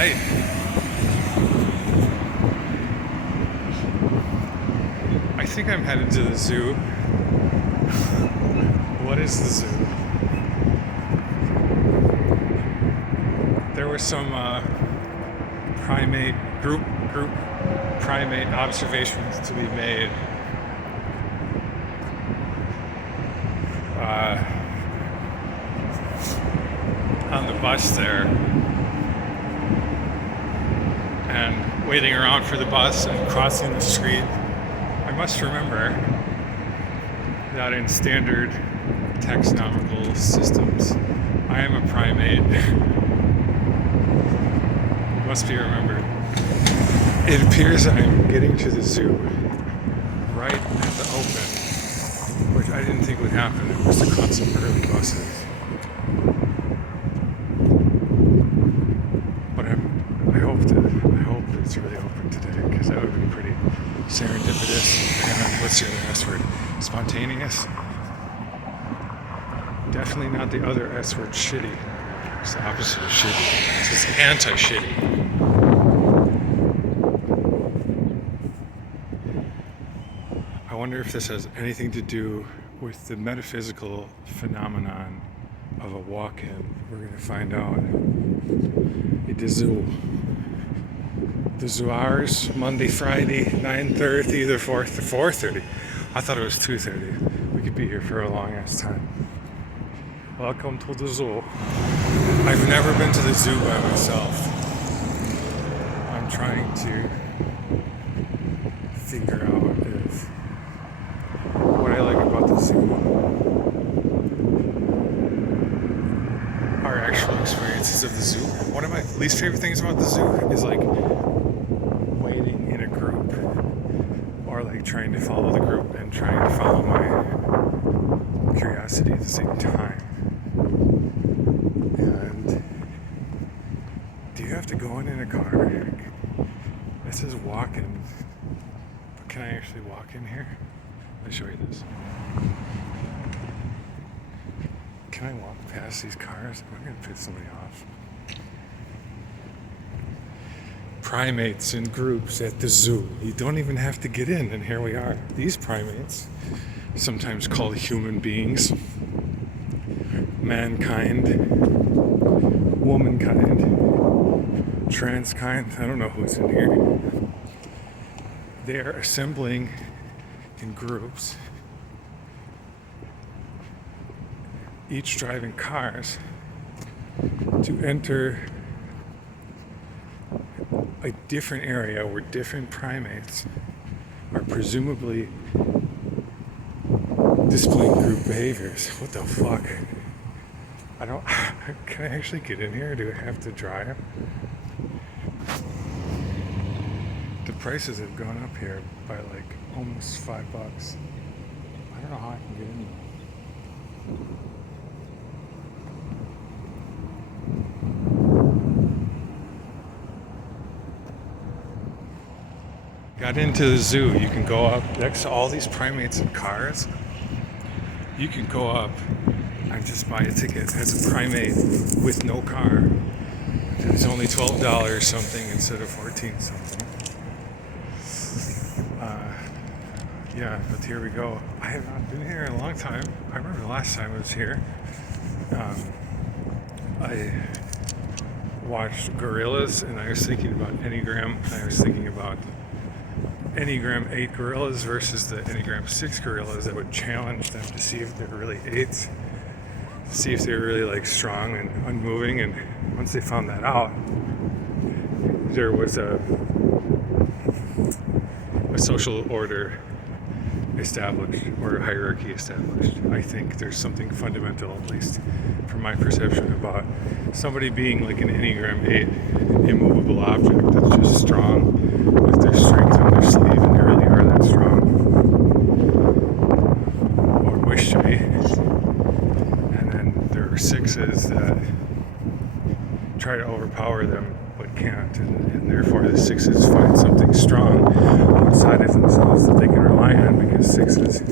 I think I'm headed to the zoo. What is the zoo? There were some group primate observations to be made. On the bus there, and waiting around for the bus and crossing the street. I must remember that in standard taxonomical systems, I am a primate. Must be remembered. It appears I'm getting to the zoo right at the open, which I didn't think would happen. It was to caught some early buses. But I hope it's really open today, because that would be pretty serendipitous. And what's the other S word? Spontaneous? Definitely not the other S word, shitty. It's the opposite of shitty. It's just anti-shitty. I wonder if this has anything to do with the metaphysical phenomenon of a walk-in. We're going to find out. The zoo. The zoo hours, Monday, Friday, 9:30, the 4:30. I thought it was 2:30. We could be here for a long ass time. Welcome to the zoo. I've never been to the zoo by myself. I'm trying to figure out if what I like about the zoo are actual experiences of the zoo. One of my least favorite things about the zoo is like waiting in a group, or like trying to follow the group and trying to follow my curiosity at the same time. And do you have to go in a car? It says walk in, but can I actually walk in here? Let me show you this. Can I walk past these cars? I'm going to piss somebody off. Primates in groups at the zoo. You don't even have to get in, and here we are. These primates, sometimes called human beings, mankind, womankind, transkind, I don't know who's in here. They're assembling in groups, each driving cars to enter a different area where different primates are presumably displaying group behaviors. What the fuck? Can I actually get in here? Do I have to drive? The prices have gone up here by like almost $5. I don't know how I can get in there. Got into the zoo. You can go up next to all these primates in cars. You can go up and just buy a ticket as a primate with no car. It's only $12 something instead of $14 something. Yeah, but here we go. I have not been here in a long time. I remember the last time I was here. I watched gorillas, and I was thinking about Enneagram. I was thinking about Enneagram 8 gorillas versus the Enneagram 6 gorillas. I would challenge them to see if they're really 8s, to see if they're really like strong and unmoving. And once they found that out, there was a social order established, or a hierarchy established. I think there's something fundamental, at least from my perception, about somebody being like an Enneagram 8 immovable object that's just strong with their strength on their sleeve, and they really are that strong, or wish to be. And then there are 6s that try to overpower them but can't, and therefore the 6s find something strong outside of themselves that they can rely on, because 6s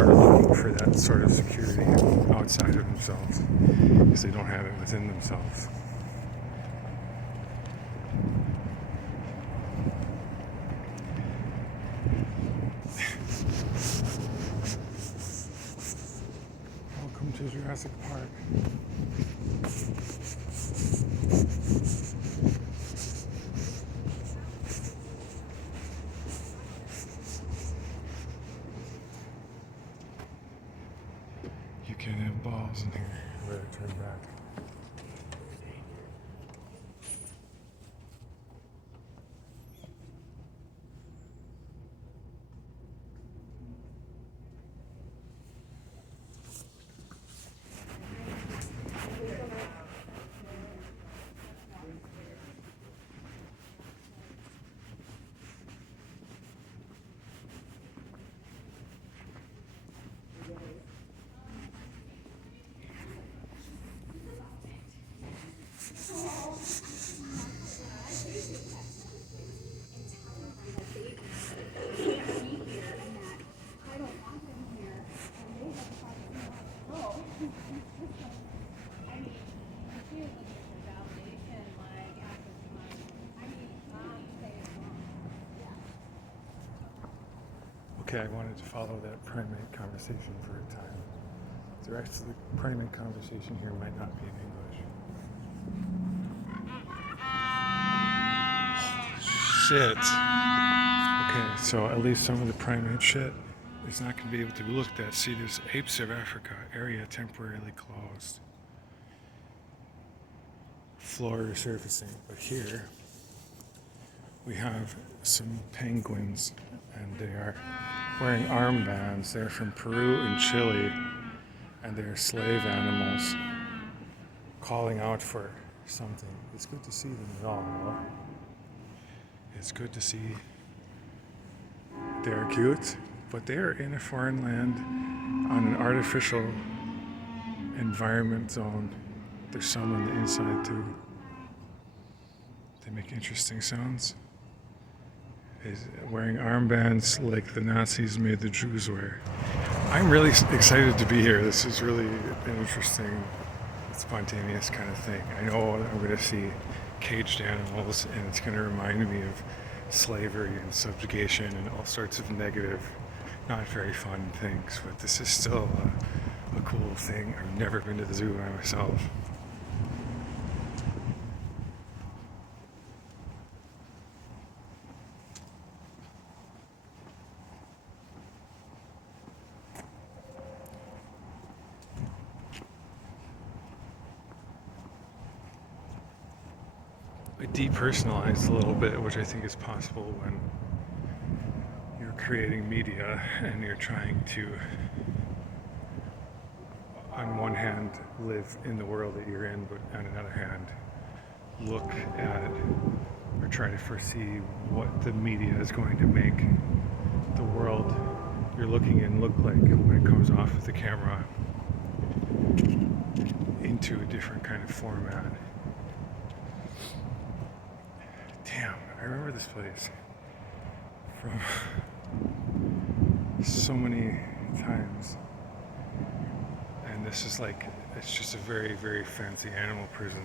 are looking for that sort of security outside of themselves because they don't have it within themselves. to Jurassic Park. You can't have balls in here. I better turn back. Okay, I wanted to follow that primate conversation for a time. The rest of the primate conversation here might not be in English. Shit. Okay, so at least some of the primate shit is not going to be able to be looked at. See, this Apes of Africa area temporarily closed. Floor resurfacing. But here we have some penguins, and they are wearing armbands. They're from Peru and Chile, and they're slave animals calling out for something. It's good to see them at all, though. It's good to see they're cute, but they're in a foreign land on an artificial environment zone. There's some on the inside too. They make interesting sounds. Is wearing armbands like the Nazis made the Jews wear. I'm really excited to be here. This is really an interesting, spontaneous kind of thing. I know I'm going to see caged animals, and it's going to remind me of slavery and subjugation and all sorts of negative, not very fun things. But this is still a cool thing. I've never been to the zoo by myself. Depersonalized a little bit, which I think is possible when you're creating media and you're trying to, on one hand, live in the world that you're in, but on another hand, look at or try to foresee what the media is going to make the world you're looking in look like when it comes off of the camera into a different kind of format. Damn, I remember this place from so many times. And this is like, it's just a very, very fancy animal prison.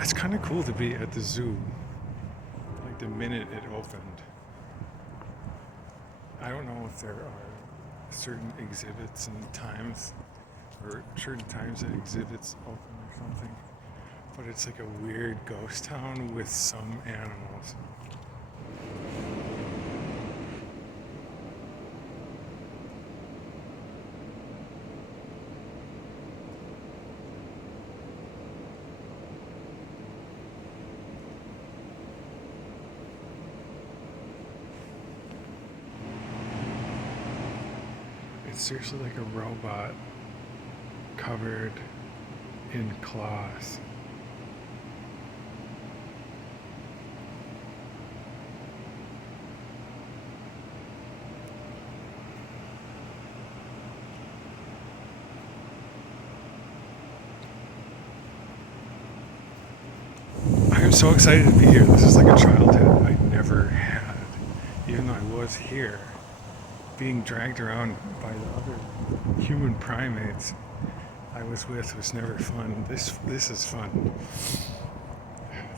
It's kind of cool to be at the zoo, like the minute it opened. I don't know if there are certain exhibits and times, or certain times that exhibits open or something, but it's like a weird ghost town with some animals. It's seriously like a robot covered in claws. I'm so excited to be here. This is like a childhood I never had, even though I was here. Being dragged around by the other human primates I was with was never fun. This is fun.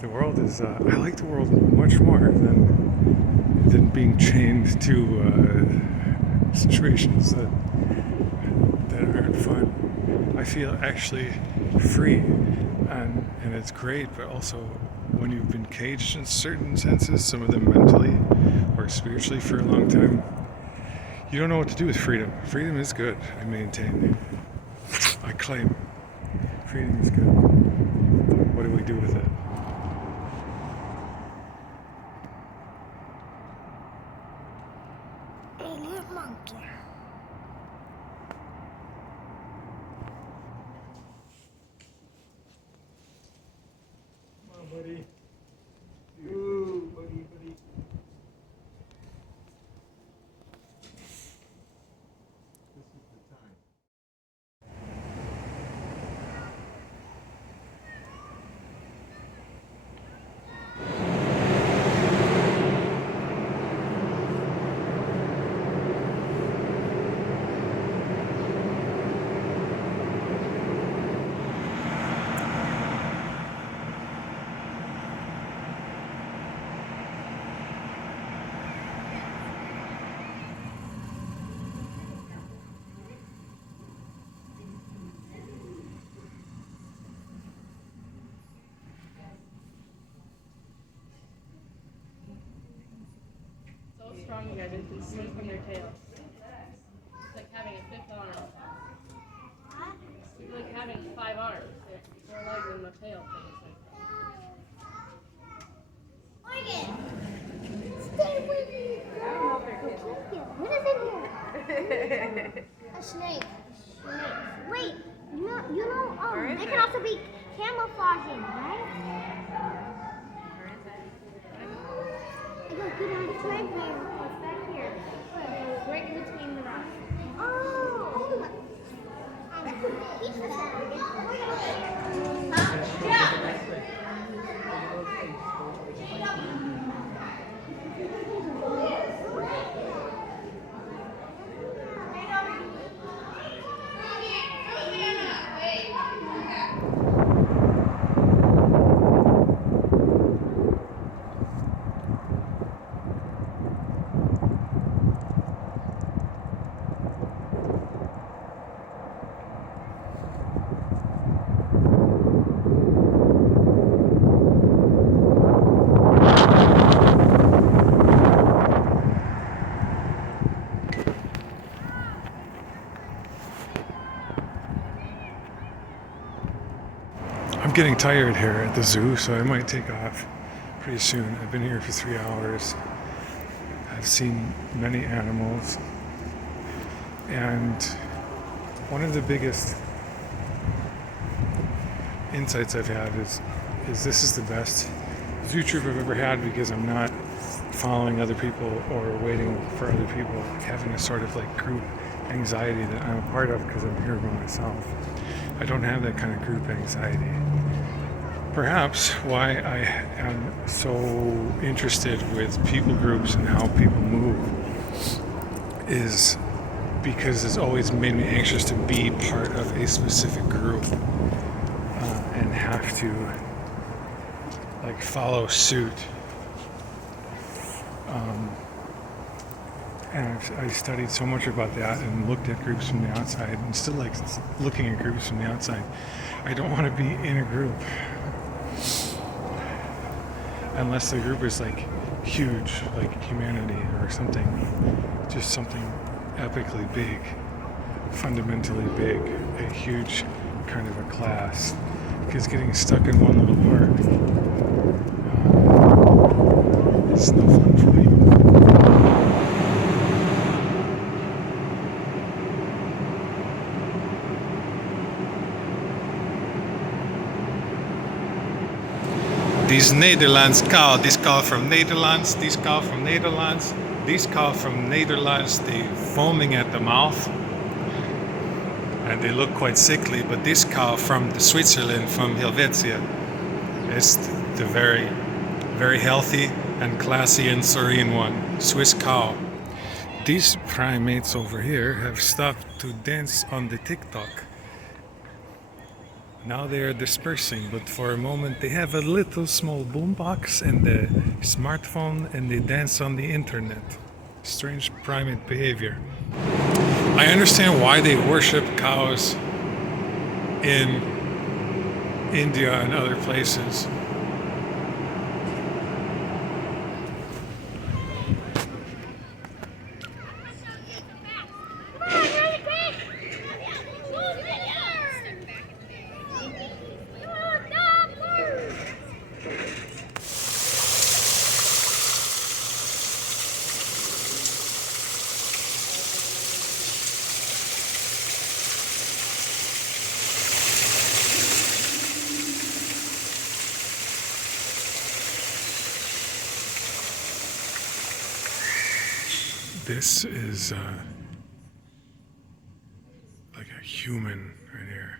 The world is, I like the world much more than being chained to situations that aren't fun. I feel actually free, and it's great, but also when you've been caged in certain senses, some of them mentally or spiritually for a long time, you don't know what to do with freedom. Freedom is good, I maintain. I claim freedom is good. But what do we do with it? Alien monkey. Come on, buddy. Ooh, buddy. This is the time. So strong, you guys can swing from their tails. It's like having a fifth arm. It's like having 5 arms. They have 4 legs and a tail. Stay with me. What is in here? A snake. Wait, they can also be camouflaging, right? I got good on it's right there. It's back here. Right in between the rocks. Oh! I'm getting tired here at the zoo, so I might take off pretty soon. I've been here for 3 hours. I've seen many animals, and one of the biggest insights I've had is this is the best zoo trip I've ever had, because I'm not following other people or waiting for other people, having a sort of like group anxiety that I'm a part of because I'm here by myself. I don't have that kind of group anxiety. Perhaps why I am so interested with people groups and how people move is because it's always made me anxious to be part of a specific group and have to like follow suit. And I studied so much about that and looked at groups from the outside, and still like looking at groups from the outside. I don't want to be in a group unless the group is like huge, like humanity or something, just something epically big, fundamentally big, a huge kind of a class. Because getting stuck in one little part is no fun for me. These Netherlands cow, this cow from Netherlands, this cow from Netherlands, this cow from Netherlands, they foaming at the mouth. And they look quite sickly, but this cow from the Switzerland, from Helvetia, is the very, very healthy and classy and serene one, Swiss cow. These primates over here have stopped to dance on the TikTok. Now they are dispersing, but for a moment they have a little small boombox and a smartphone and they dance on the internet. Strange primate behavior. I understand why they worship cows in India and other places. This is like a human right here.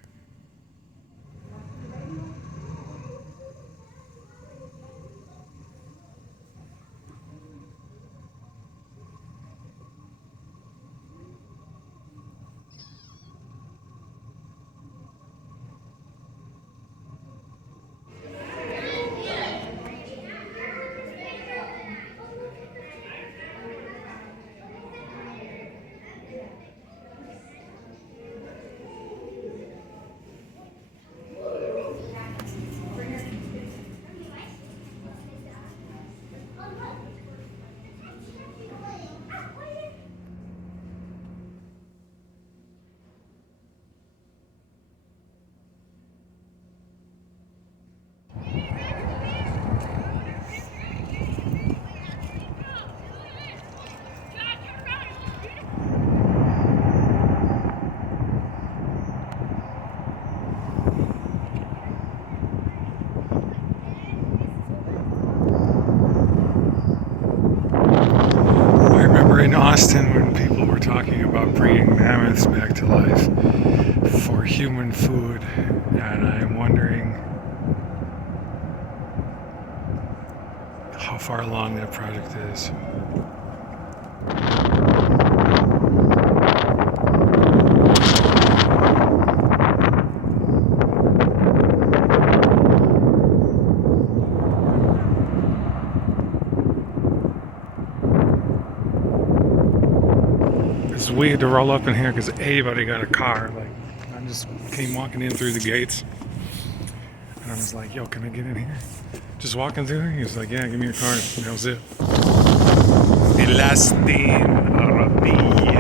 In Austin, when people were talking about bringing mammoths back to life for human food, and I'm wondering how far along that project is. It's weird to roll up in here because everybody got a car. Like, I just came walking in through the gates, and I was like, "Yo, can I get in here?" Just walking through. He was like, "Yeah, give me your card." And that was it. Elastin Arabiya.